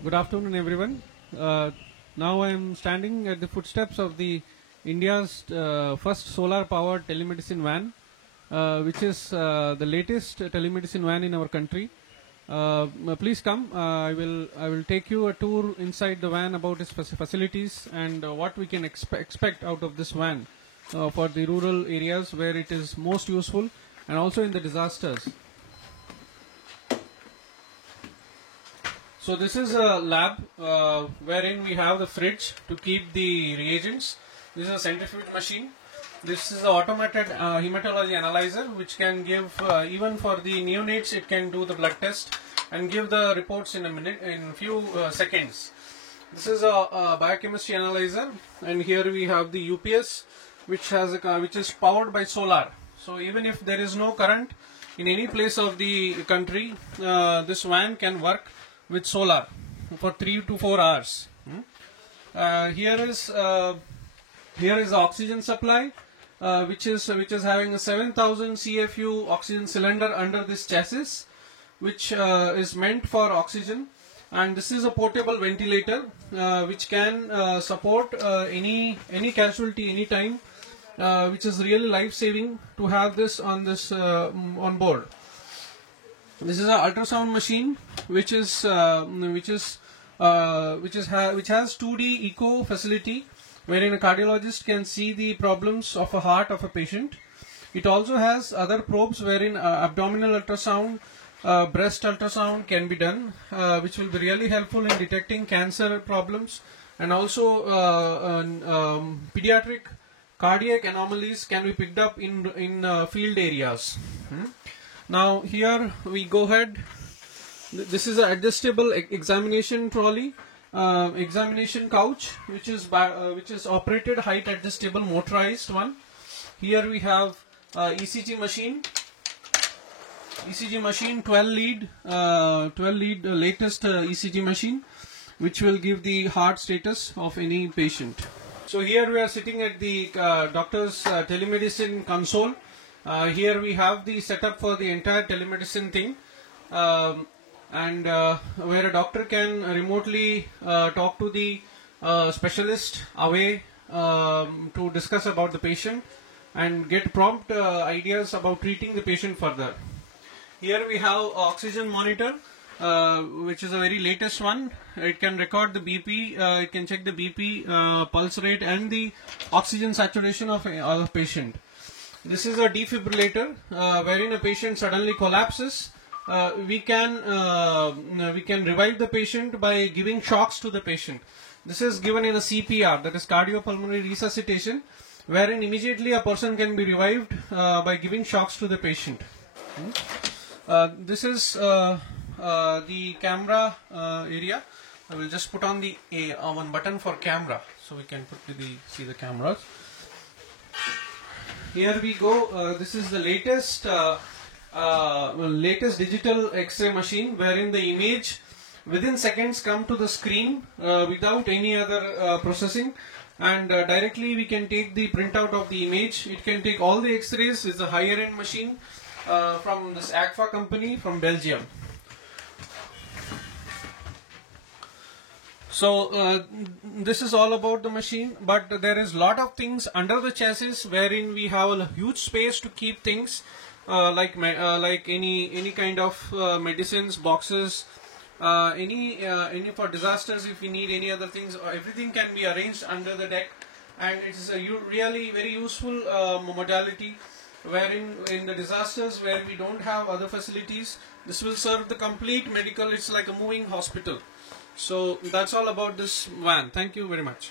Good afternoon, everyone. Now I am standing at the footsteps of the India's first solar-powered telemedicine van, which is the latest telemedicine van in our country. Please come. I will take you a tour inside the van about its facilities and what we can expect out of this van for the rural areas where it is most useful, and also in the disasters. So this is a lab wherein we have the fridge to keep the reagents. This is a centrifuge machine. This is an automated hematology analyzer which can give, even for the neonates, it can do the blood test and give the reports in a few seconds. This is a biochemistry analyzer, and here we have the UPS which is powered by solar. So even if there is no current in any place of the country, this van can work with solar for 3 to 4 hours. Here is oxygen supply, which is having a 7,000 CFU oxygen cylinder under this chassis, which is meant for oxygen, and this is a portable ventilator which can support any casualty anytime, which is really life saving to have this on board. This is an ultrasound machine which has 2D echo facility, wherein a cardiologist can see the problems of a heart of a patient. It also has other probes wherein abdominal ultrasound, breast ultrasound can be done, which will be really helpful in detecting cancer problems, and also pediatric cardiac anomalies can be picked up in field areas. Now here we go ahead. This is an adjustable examination trolley, examination couch, which is operated height adjustable motorized one. Here we have ECG machine. 12 lead latest ECG machine, which will give the heart status of any patient. So here we are sitting at the doctor's telemedicine console. Here we have the setup for the entire telemedicine thing, and where a doctor can remotely talk to the specialist away to discuss about the patient and get prompt ideas about treating the patient further. Here we have oxygen monitor, which is a very latest one. It can record the BP, it can check the BP, pulse rate, and the oxygen saturation of a patient. This is a defibrillator, wherein a patient suddenly collapses. We can revive the patient by giving shocks to the patient. This is given in a CPR, that is cardiopulmonary resuscitation, wherein immediately a person can be revived by giving shocks to the patient. This is the camera area. I will just put on the one button for camera, so we can see the cameras. Here we go. This is the latest digital X-ray machine, wherein the image within seconds come to the screen without any other processing, and directly we can take the printout of the image. It can take all the X-rays. It's a higher end machine from this Agfa company from Belgium. So this is all about the machine, but there is lot of things under the chassis wherein we have a huge space to keep things like any kind of medicines, boxes, any for disasters. If we need any other things, everything can be arranged under the deck, and it is a really very useful modality, wherein in the disasters where we don't have other facilities, this will serve the complete medical. It's like a moving hospital. So that's all about this van. Thank you very much.